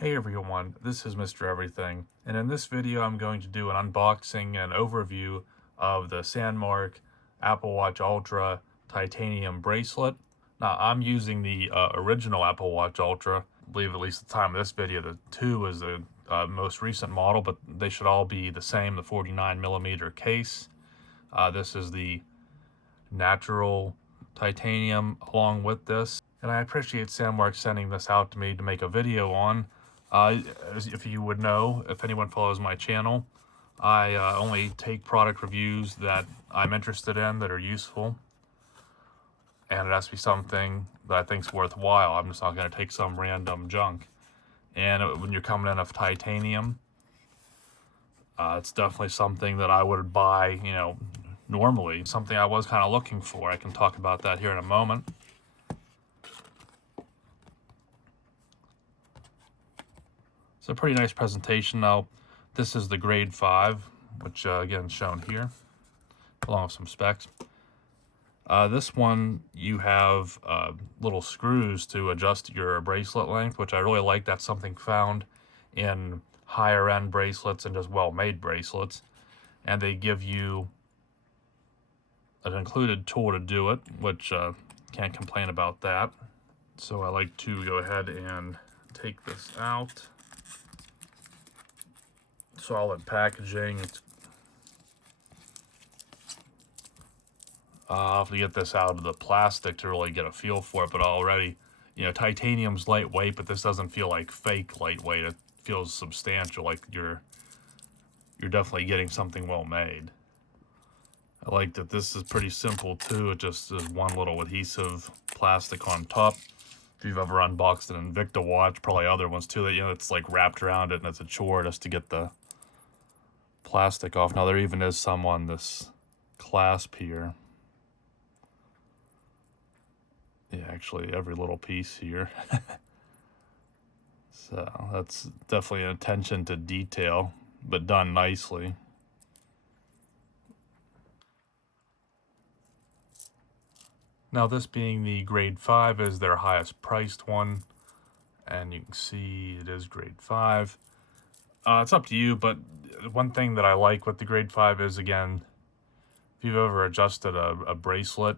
Hey everyone, this is Mr. Everything, and in this video I'm going to do an unboxing and overview of the Sandmarc Apple Watch Ultra titanium bracelet. Now I'm using the original Apple Watch Ultra. I believe at least at the time of this video the 2 is the most recent model, but they should all be the same, the 49mm case. This is the natural titanium along with this, and I appreciate Sandmarc sending this out to me to make a video on. As if you would know, if anyone follows my channel, I only take product reviews that I'm interested in, that are useful, and it has to be something that I think is worthwhile. I'm just not going to take some random junk. And when you're coming in of titanium, it's definitely something that I would buy, normally. Something I was kind of looking for. I can talk about that here in a moment. It's a pretty nice presentation. Now, this is the grade 5, which again is shown here, along with some specs. This one, you have little screws to adjust your bracelet length, which I really like. That's something found in higher end bracelets and just well-made bracelets. And they give you an included tool to do it, which can't complain about that. So I like to go ahead and take this out. Solid packaging. I'll have to get this out of the plastic to really get a feel for it, but already, titanium's lightweight, but this doesn't feel like fake lightweight. It feels substantial, like you're definitely getting something well made. I like that this is pretty simple too. It just is one little adhesive plastic on top. If you've ever unboxed an Invicta watch, probably other ones too, that it's like wrapped around it and it's a chore just to get the plastic off. Now there even is some on this clasp here. Yeah, actually every little piece here. So that's definitely an attention to detail, but done nicely. Now this being the grade 5 is their highest priced one, and you can see it is grade 5. It's up to you, but one thing that I like with the grade 5 is, again, if you've ever adjusted a bracelet,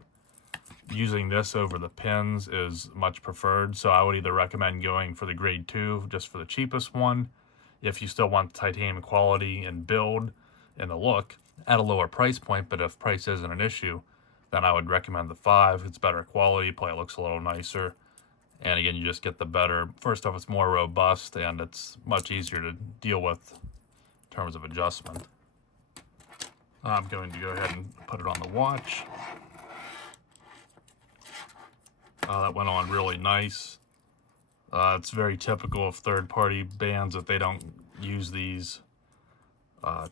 using this over the pins is much preferred. So I would either recommend going for the grade 2, just for the cheapest one, if you still want the titanium quality and build and the look at a lower price point. But if price isn't an issue, then I would recommend the 5. It's better quality, probably looks a little nicer. And again, you just get the better, first off, it's more robust and it's much easier to deal with in terms of adjustment. I'm going to go ahead and put it on the watch. That went on really nice. It's very typical of third-party bands that they don't use these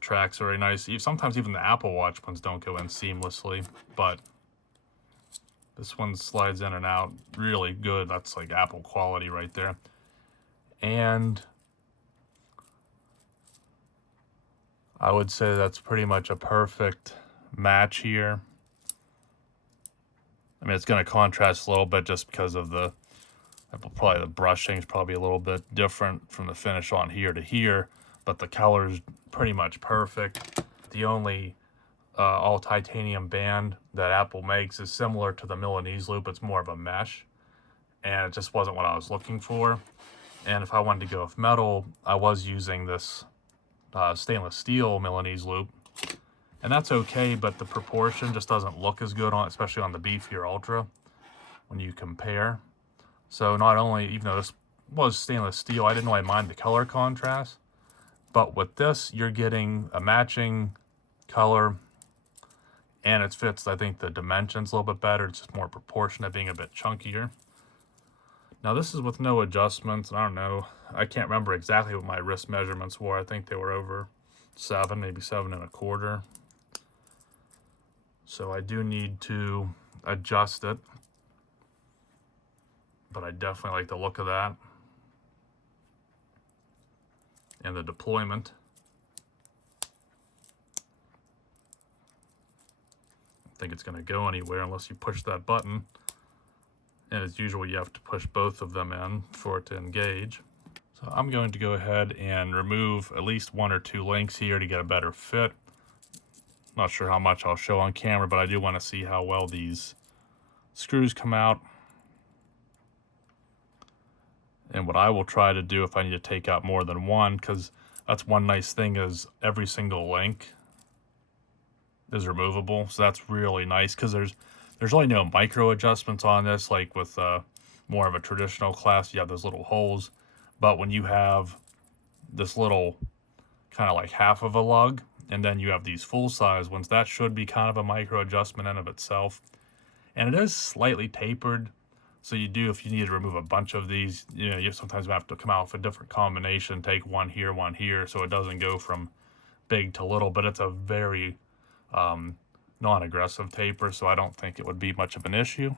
tracks very nice. Sometimes even the Apple Watch ones don't go in seamlessly, but this one slides in and out really good. That's like Apple quality right there. And I would say that's pretty much a perfect match here. I mean, it's going to contrast a little bit just because of probably the brushing is probably a little bit different from the finish on here to here, but the color's pretty much perfect. The only all titanium band that Apple makes is similar to the Milanese loop. It's more of a mesh, and it just wasn't what I was looking for. And if I wanted to go with metal, I was using this stainless steel Milanese loop, and that's okay, but the proportion just doesn't look as good on, especially on the beefier Ultra when you compare. So not only, even though this was stainless steel, I didn't really mind the color contrast, but with this, you're getting a matching color, and it fits, I think, the dimensions a little bit better. It's just more proportionate, being a bit chunkier. Now this is with no adjustments. I don't know, I can't remember exactly what my wrist measurements were. I think they were over 7, maybe 7 1/4. So I do need to adjust it, but I definitely like the look of that and the deployment. I think it's going to go anywhere unless you push that button, and as usual you have to push both of them in for it to engage. So I'm going to go ahead and remove at least 1 or 2 links here to get a better fit. Not sure how much I'll show on camera, but I do want to see how well these screws come out. And what I will try to do if I need to take out more than one, because that's one nice thing is every single link is removable. So that's really nice because there's really no micro adjustments on this, like with more of a traditional class, you have those little holes. But when you have this little kind of like half of a lug, and then you have these full-size ones, that should be kind of a micro adjustment in of itself. And it is slightly tapered, so you do, if you need to remove a bunch of these, you know, you sometimes have to come out with a different combination, take one here, so it doesn't go from big to little, but it's a very non-aggressive taper, so I don't think it would be much of an issue.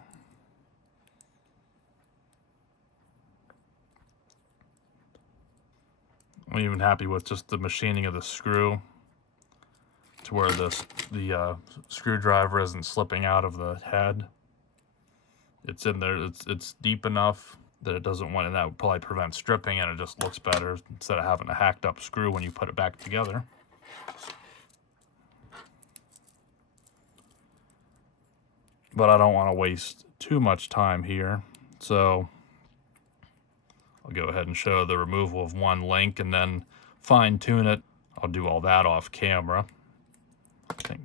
I'm even happy with just the machining of the screw to where the screwdriver isn't slipping out of the head. It's in there, it's deep enough that it doesn't want, and that would probably prevent stripping, and it just looks better instead of having a hacked up screw when you put it back together. But I don't want to waste too much time here, so I'll go ahead and show the removal of one link and then fine tune it. I'll do all that off camera. Okay.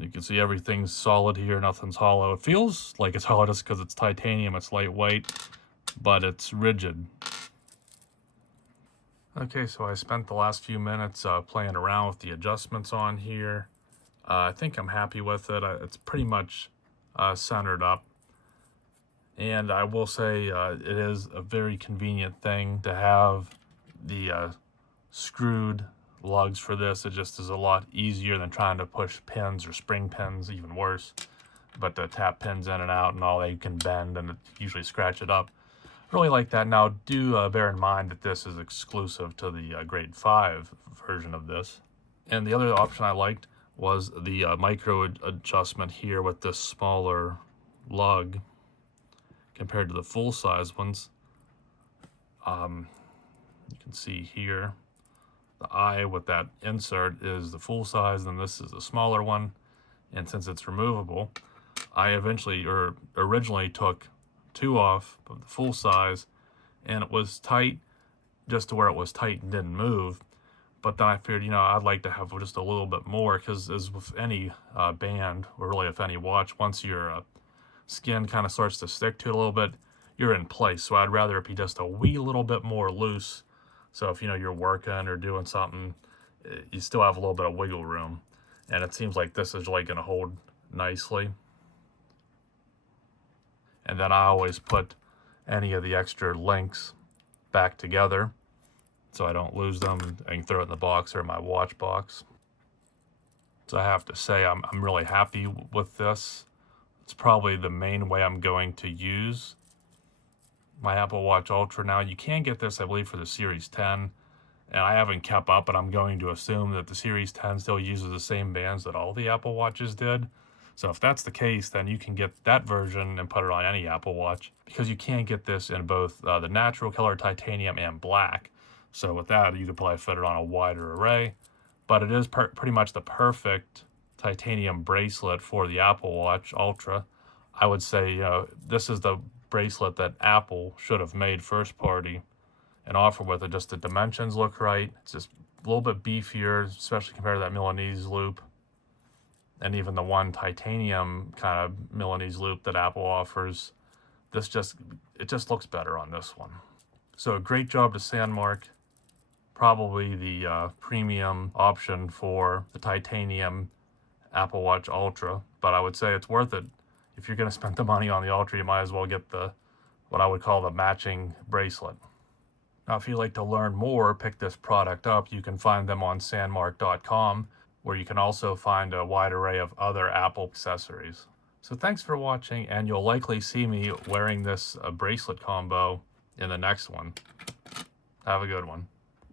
You can see everything's solid here, nothing's hollow. It feels like it's hollow just because it's titanium, it's lightweight, but it's rigid. Okay, so I spent the last few minutes playing around with the adjustments on here. I think I'm happy with it. It's pretty much centered up. And I will say it is a very convenient thing to have the screwed lugs for this. It just is a lot easier than trying to push pins or spring pins, even worse. But the tap pins in and out and all, they can bend and usually scratch it up. Really like that. Now do bear in mind that this is exclusive to the grade 5 version of this. And the other option I liked was the micro adjustment here with this smaller lug compared to the full-size ones. You can see here the eye with that insert is the full size, and this is the smaller one. And since it's removable, I originally took 2 off of the full size, and it was tight just to where it was tight and didn't move. But then I figured, you know, I'd like to have just a little bit more, because as with any band, or really with any watch, once your skin kind of starts to stick to it a little bit, you're in place. So I'd rather it be just a wee little bit more loose. So if, you know, you're working or doing something, you still have a little bit of wiggle room. And it seems like this is like going to hold nicely. And then I always put any of the extra links back together so I don't lose them. I can throw it in the box or in my watch box. So I have to say I'm really happy with this. It's probably the main way I'm going to use my Apple Watch Ultra. Now, you can get this, I believe, for the Series 10, and I haven't kept up, but I'm going to assume that the Series 10 still uses the same bands that all the Apple Watches did. So if that's the case, then you can get that version and put it on any Apple Watch, because you can get this in both the natural color titanium and black. So with that, you could probably fit it on a wider array, but it is pretty much the perfect titanium bracelet for the Apple Watch Ultra. I would say, you know, this is the bracelet that Apple should have made first party and offer with it. Just the dimensions look right. It's just a little bit beefier, especially compared to that Milanese loop. And even the one titanium kind of Milanese loop that Apple offers, it just looks better on this one. So a great job to Sandmarc. Probably the premium option for the titanium Apple Watch Ultra, but I would say it's worth it. If you're going to spend the money on the Ultra, you might as well get what I would call the matching bracelet. Now, if you'd like to learn more, pick this product up, you can find them on sandmarc.com, where you can also find a wide array of other Apple accessories. So thanks for watching, and you'll likely see me wearing this bracelet combo in the next one. Have a good one.